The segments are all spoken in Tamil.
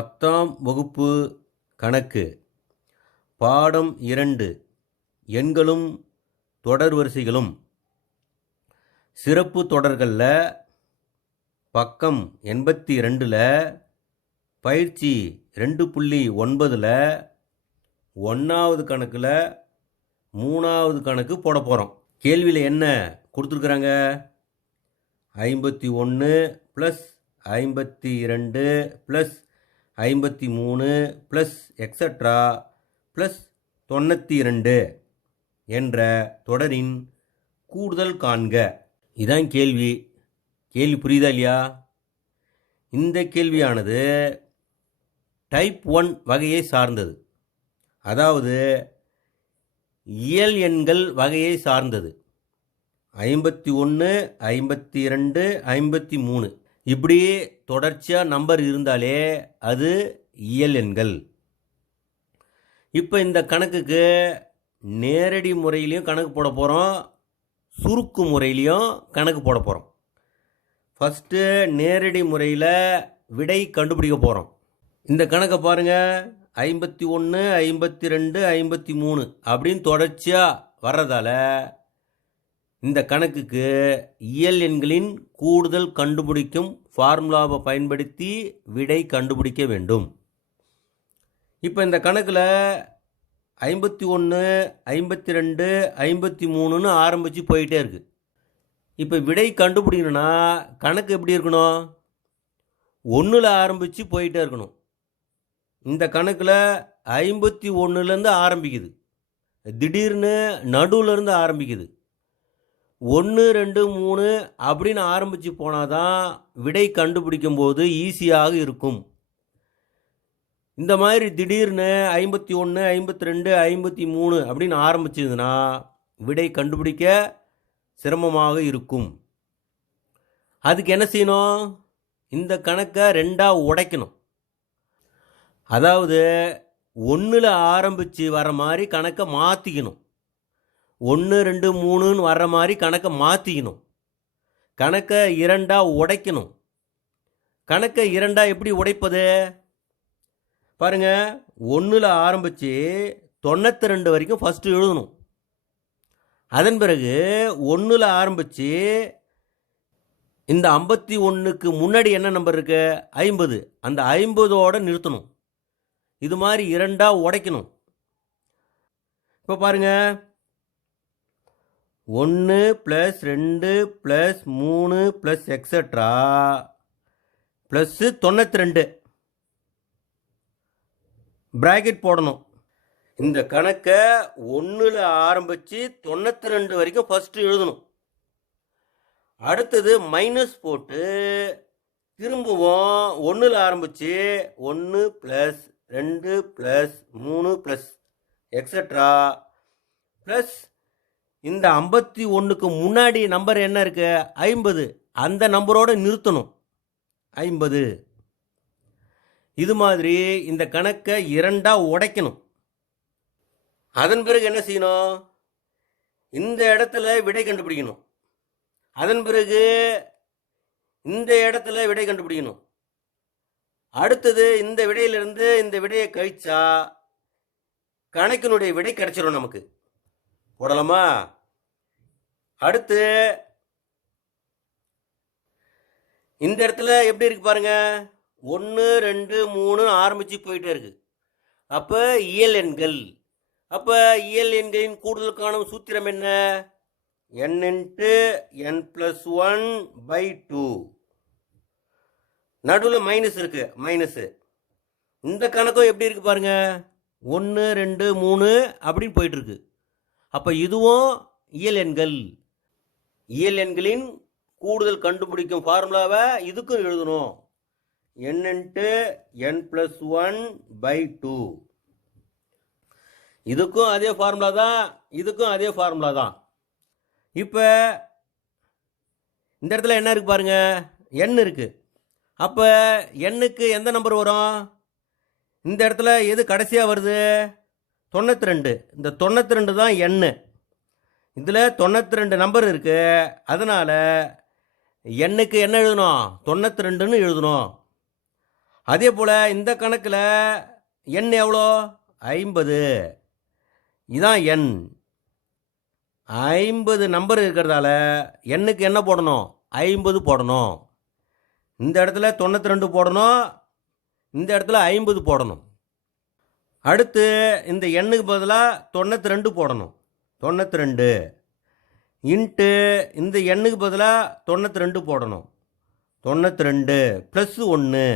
பத்தாம் வகுப்பு கணக்கு. பாடம் இரண்டு. எண்களும் தொடர் வரிசைகளும். சிறப்பு தொடர்களில் பக்கம் எண்பத்தி ரெண்டில் பயிற்சி ரெண்டு புள்ளி ஒன்பதில் ஒன்றாவது கணக்கில் மூணாவது கணக்கு போட போகிறோம் கேள்வியில் என்ன கொடுத்துருக்குறாங்க? ஐம்பத்தி ஒன்று ப்ளஸ் ஐம்பத்தி ரெண்டு ப்ளஸ் ஐம்பத்தி மூணு ப்ளஸ் எக்ஸட்ரா ப்ளஸ் தொண்ணூற்றி ரெண்டு என்ற தொடரின் கூடுதல் காண்க. இதான் கேள்வி. கேள்வி புரியுதா இல்லையா? இந்த கேள்வியானது டைப் ஒன் வகையை சார்ந்தது. அதாவது இயல் எண்கள் வகையை சார்ந்தது. ஐம்பத்தி ஒன்று ஐம்பத்தி ரெண்டு ஐம்பத்தி மூணு. இப்படி தொடர்ச்சியாக நம்பர் இருந்தாலே அது இயல் எண்கள். இப்போ இந்த கணக்குக்கு நேரடி முறையிலையும் கணக்கு போட போகிறோம் சுருக்கு முறையிலையும் கணக்கு போட போகிறோம் ஃபஸ்ட்டு நேரடி முறையில் விடை கண்டுபிடிக்க போகிறோம் இந்த கணக்கை பாருங்கள் ஐம்பத்தி ஒன்று ஐம்பத்தி ரெண்டு ஐம்பத்தி மூணு அப்படின்னு தொடர்ச்சியாக வர்றதால இந்த கணக்குக்கு இயல் எண்களின் கூடுதல் கண்டுபிடிக்கும் ஃபார்முலாவை பயன்படுத்தி விடை கண்டுபிடிக்க வேண்டும். இப்போ இந்த கணக்கில் ஐம்பத்தி ஒன்று ஐம்பத்தி ரெண்டு ஐம்பத்தி மூணுன்னு ஆரம்பித்து போயிட்டே இருக்குது இப்போ விடை கண்டுபிடிக்கணும்னா கணக்கு எப்படி இருக்கணும்? ஒன்றில் ஆரம்பித்து போயிட்டே இருக்கணும். இந்த கணக்கில் ஐம்பத்தி ஒன்றுலேருந்து ஆரம்பிக்குது. திடீர்னு நடுவுலேருந்து ஆரம்பிக்குது. ஒன்று ரெண்டு மூணு அப்படின்னு ஆரம்பித்து போனால் தான் விடை கண்டுபிடிக்கும் போது ஈஸியாக இருக்கும். இந்த மாதிரி திடீர்னு ஐம்பத்தி ஒன்று ஐம்பத்தி ரெண்டு ஐம்பத்தி மூணு அப்படின்னு ஆரம்பிச்சதுன்னா விடை கண்டுபிடிக்க சிரமமாக இருக்கும். அதுக்கு என்ன செய்யணும்? இந்த கணக்கை ரெண்டாக உடைக்கணும். அதாவது ஒன்றில் ஆரம்பித்து வர மாதிரி கணக்கை மாற்றிக்கணும் ஒன்று ரெண்டு மூணுன்னு வர்ற மாதிரி கணக்கை மாற்றிக்கணும் கணக்கை இரண்டாக உடைக்கணும். கணக்கை இரண்டாக எப்படி உடைப்பது? பாருங்க ஒன்றில் ஆரம்பித்து தொண்ணூற்றி ரெண்டு வரைக்கும் ஃபஸ்ட்டு எழுதணும். அதன் பிறகு ஒன்றில் ஆரம்பித்து இந்த ஐம்பத்தி ஒன்றுக்கு முன்னாடி என்ன நம்பர் இருக்கு? ஐம்பது. அந்த ஐம்பதோட நிறுத்தணும். இது மாதிரி இரண்டாக உடைக்கணும். இப்போ பாருங்க ஒன்று ப்ளஸ் ரெண்டு ப்ளஸ் மூணு ப்ளஸ் எக்ஸட்ரா ப்ளஸ்ஸு தொண்ணூற்றி ரெண்டு ப்ராக்கெட் போடணும். இந்த கணக்கை ஒன்றில் ஆரம்பித்து தொண்ணூற்றி ரெண்டு வரைக்கும் ஃபஸ்ட்டு எழுதணும். அடுத்தது மைனஸ் போட்டு திரும்பவும். ஒன்றில் ஆரம்பித்து ஒன்று ப்ளஸ் ரெண்டு ப்ளஸ் மூணு ப்ளஸ் எக்ஸட்ரா ப்ளஸ் இந்த ஐம்பத்தி ஒன்றுக்கு முன்னாடி நம்பர் என்ன இருக்கு? ஐம்பது. அந்த நம்பரோடு நிறுத்தணும். ஐம்பது. இது மாதிரி இந்த கணக்கை இரண்டாக உடைக்கணும். அதன் பிறகு என்ன செய்யணும்? இந்த இடத்துல விடை கண்டுபிடிக்கணும். அதன் பிறகு இந்த இடத்துல விடை கண்டுபிடிக்கணும். அடுத்தது இந்த விடையிலிருந்து இந்த விடையை கழிச்சா கணக்கினுடைய விடை கிடைச்சிடும் நமக்கு. போடலாமா அடுத்து இந்த இடத்துல எப்படி இருக்கு பாருங்க. ஒன்று ரெண்டு மூணு ஆரம்பித்து போயிட்டே இருக்கு. அப்போ இயல் எண்கள். அப்போ இயல் எண்களின் கூடுதல் காணும் சூத்திரம் என்ன? N into N plus one by two நடுவில் மைனஸ் இருக்கு மைனஸு இந்த கணக்கும் எப்படி இருக்கு பாருங்க? ஒன்று ரெண்டு மூணு அப்படின்னு போயிட்டுருக்கு அப்போ இதுவும் இயல் எண்கள். இயல் எண்களின் கூடுதல் கண்டுபிடிக்கும் ஃபார்முலாவை இதுக்கும் எழுதணும். N into n plus one by two இதுக்கும் அதே ஃபார்முலா தான் இதுக்கும் அதே ஃபார்முலா தான். இப்போ இந்த இடத்துல என்ன இருக்கு பாருங்க? எண் இருக்கு. அப்போ எண்ணுக்கு எந்த நம்பர் வரும்? இந்த இடத்துல எது கடைசியாக வருது? தொண்ணூற்றி ரெண்டு இந்த தொண்ணூற்றி ரெண்டு தான் எண்ணு இதில் தொண்ணூற்றி ரெண்டு நம்பர் இருக்குது அதனால் எண்ணுக்கு என்ன எழுதணும்? தொண்ணூற்றி ரெண்டுன்னு எழுதணும். அதே போல் இந்த கணக்கில் எண் எவ்வளோ? ஐம்பது. இதான் எண் ஐம்பது நம்பர் இருக்கிறதால எண்ணுக்கு என்ன போடணும்? ஐம்பது போடணும். இந்த இடத்துல தொண்ணூற்றி ரெண்டு போடணும். இந்த இடத்துல ஐம்பது போடணும். அடுத்து இந்த எண்ணுக்கு பதிலாக தொண்ணூற்றி ரெண்டு போடணும். தொண்ணூற்றி ரெண்டு இன்ட்டு இந்த எண்ணுக்கு பதிலாக தொண்ணூற்றி ரெண்டு போடணும். தொண்ணூற்றி ரெண்டு ப்ளஸ் ஒன்று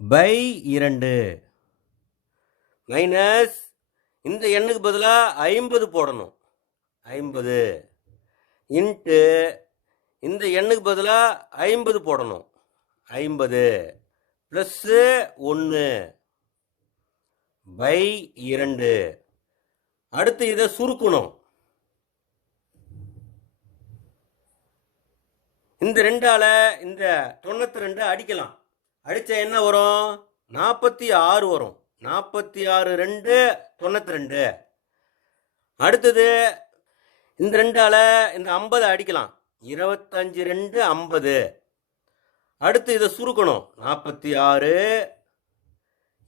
பை இரண்டு. மைனஸ் இந்த எண்ணுக்கு பதிலாக ஐம்பது போடணும். ஐம்பது. இன்ட்டு இந்த எண்ணுக்கு பதிலாக ஐம்பது போடணும். ஐம்பது. ப்ளஸ்ஸு ஒன்று பை இரண்டு. அடுத்து இதை சுருக்கணும். இந்த ரெண்டால இந்த தொண்ணூற்றி ரெண்டு அடிக்கலாம். அடித்தா என்ன வரும்? நாற்பத்தி ஆறு வரும். நாற்பத்தி ஆறு ரெண்டு தொண்ணூற்றி ரெண்டு அடுத்தது இந்த ரெண்டால இந்த ஐம்பது அடிக்கலாம். இருபத்தஞ்சு ரெண்டு ஐம்பது. அடுத்து இதை சுருக்கணும். நாற்பத்தி ஆறு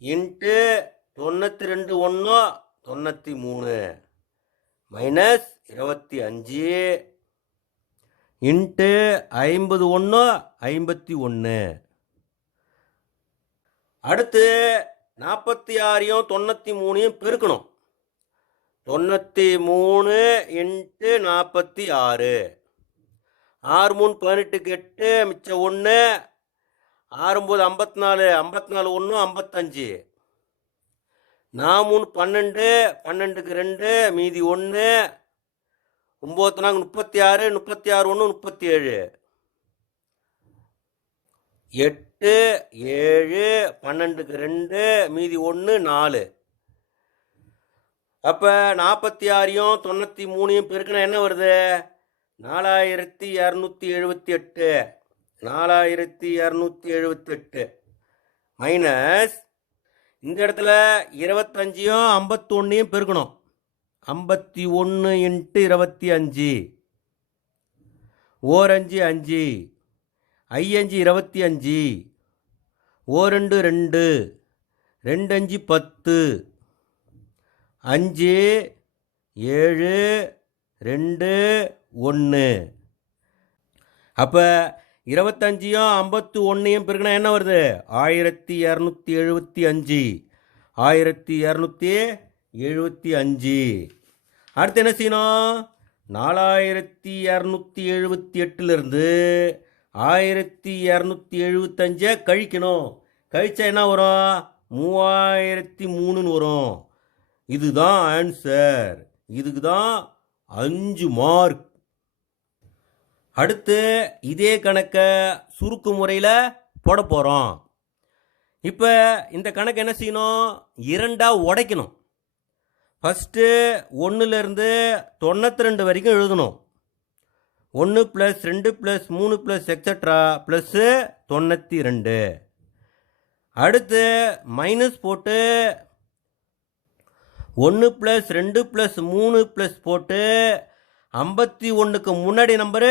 இன்ட்டு தொண்ணூற்றி ரெண்டு ஒன்று தொண்ணூற்றி மூணு மைனஸ் இருபத்தி அஞ்சு இன்ட்டு ஐம்பது ஒன்று ஐம்பத்தி ஒன்று அடுத்து நாற்பத்தி ஆறையும் தொண்ணூற்றி மூணையும் பெருக்கணும். தொண்ணூற்றி மூணு இன்ட்டு நாற்பத்தி ஆறு ஆறு மூணு பதினெட்டுக்கு எட்டு மிச்சம் ஒன்று ஆறும்போது ஐம்பத்தி நாலு ஐம்பத்தி நாலு ஒன்று ஐம்பத்தஞ்சு. நான் மூணு பன்னெண்டு பன்னெண்டுக்கு ரெண்டு மீதி ஒன்று ஒம்பது நாங்கள் முப்பத்தி ஆறு முப்பத்தி ஆறு ஒன்று முப்பத்தி ஏழு எட்டு ஏழு பன்னெண்டுக்கு ரெண்டு மீதி ஒன்று நாலு. அப்போ நாற்பத்தி ஆறையும் தொண்ணூற்றி மூணையும் பெருக்கினா என்ன வருது? நாலாயிரத்தி இரநூத்தி எழுபத்தி எட்டு நாலாயிரத்தி இரநூத்தி எழுபத்தெட்டு மைனஸ் இந்த இடத்துல இருபத்தஞ்சியும் ஐம்பத்தொன்னையும் பெருக்கணும். ஐம்பத்தி ஒன்று இன்ட்டு இருபத்தி அஞ்சு ஓரஞ்சு அஞ்சு. ஐயஞ்சு இருபத்தி அஞ்சு ஓ ரெண்டு. ரெண்டு ரெண்டு அஞ்சு பத்து. அஞ்சு ஏழு ரெண்டு ஒன்று அப்போ இருபத்தஞ்சியும் ஐம்பத்து ஒன்றையும் பிறகுனா என்ன வருது? ஆயிரத்தி இரநூத்தி எழுபத்தி அஞ்சு. ஆயிரத்தி இரநூத்தி எழுபத்தி அஞ்சு. அடுத்து என்ன செய்யணும்? நாலாயிரத்தி இரநூத்தி எழுபத்தி எட்டுலேருந்து ஆயிரத்தி இரநூத்தி எழுபத்தஞ்சை கழிக்கணும். கழிச்சா என்ன வரும்? மூவாயிரத்தி மூணுன்னு வரும். இதுதான் ஆன்சர் இதுக்கு தான் அஞ்சு மார்க் அடுத்து இதே கணக்கை சுருக்கு முறையில் போட போகிறோம் இப்போ இந்த கணக்கு என்ன செய்யணும்? இரண்டாக உடைக்கணும். ஃபஸ்ட்டு ஒன்றுலேருந்து தொண்ணூற்றி ரெண்டு வரைக்கும் எழுதணும். ஒன்று ப்ளஸ் ரெண்டு ப்ளஸ் மூணு ப்ளஸ் எக்ஸட்ரா ப்ளஸ்ஸு தொண்ணூற்றி ரெண்டு அடுத்து மைனஸ் போட்டு ஒன்று ப்ளஸ் ரெண்டு ப்ளஸ் மூணு ப்ளஸ் போட்டு ஐம்பத்தி ஒன்றுக்கு முன்னாடி நம்பரு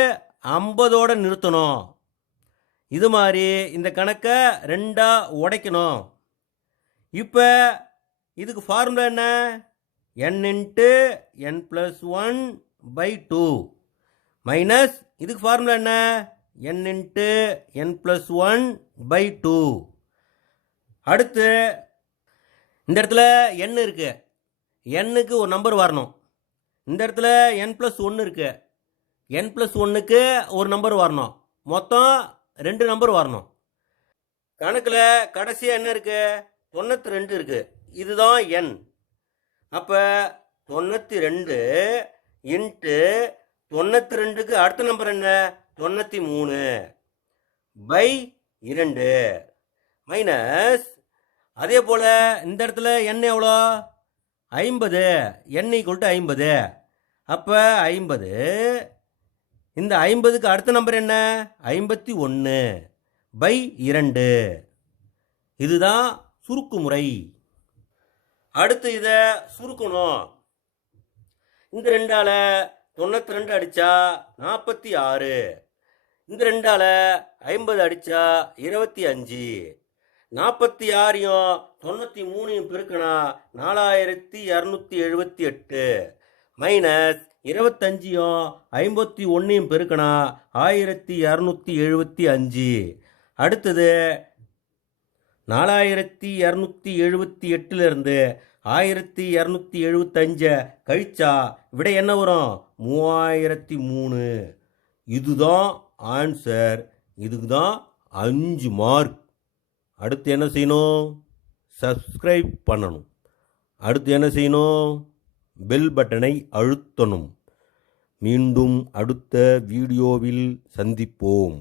ஐம்பதோடு நிறுத்தணும். இது மாதிரி இந்த கணக்கை ரெண்டாக உடைக்கணும். இப்போ இதுக்கு ஃபார்முலா என்ன? N into n plus one by two minus இதுக்கு ஃபார்முலா என்ன? N into n plus one by two அடுத்து இந்த இடத்துல என் இருக்குது எண்ணுக்கு ஒரு நம்பர் வரணும். இந்த இடத்துல என் ப்ளஸ் ஒன்று இருக்குது என் ப்ளஸ் ஒன்றுக்கு ஒரு நம்பர் வரணும். மொத்தம் ரெண்டு நம்பர் வரணும். கணக்கில் கடைசியாக என்ன இருக்குது தொண்ணூற்றி ரெண்டு இருக்குது இதுதான் எண் அப்போ தொண்ணூற்றி ரெண்டு இன்ட்டு தொண்ணூற்றி ரெண்டுக்கு அடுத்த நம்பர் என்ன? தொண்ணூற்றி மூணு. பை இரண்டு. மைனஸ் அதே போல் இந்த இடத்துல எண் எவ்வளோ? ஐம்பது. எண்ணெய் ஈக்குவல் ஐம்பது. அப்போ ஐம்பது இந்த ஐம்பதுக்கு அடுத்த நம்பர் என்ன? ஐம்பத்தி ஒன்று பை இரண்டு. இதுதான் சுருக்கு முறை. அடுத்து இதை சுருக்கணும். இந்த ரெண்டால் தொண்ணூற்றி ரெண்டு அடித்தா நாற்பத்தி ஆறு. இந்த ரெண்டால் ஐம்பது அடித்தா இருபத்தி அஞ்சு. நாற்பத்தி ஆறையும் தொண்ணூற்றி மூணையும் பெருக்கினா நாலாயிரத்தி இரநூத்தி எழுபத்தி எட்டு. மைனஸ் இருபத்தஞ்சியும் ஐம்பத்தி ஒன்றையும் பெருக்கினா ஆயிரத்தி இரநூத்தி எழுபத்தி அஞ்சு. அடுத்தது நாலாயிரத்தி இரநூத்தி எழுபத்தி எட்டுலேருந்து ஆயிரத்தி இரநூத்தி எழுபத்தஞ்சை கழிச்சா விட என்ன வரும்? மூவாயிரத்தி மூணு. இதுதான் ஆன்சர். இதுக்கு தான் அஞ்சு மார்க். அடுத்து என்ன செய்யணும்? சப்ஸ்கிரைப் பண்ணணும். அடுத்து என்ன செய்யணும்? பெல் பட்டனை அழுத்தணும். மீண்டும் அடுத்த வீடியோவில் சந்திப்போம்.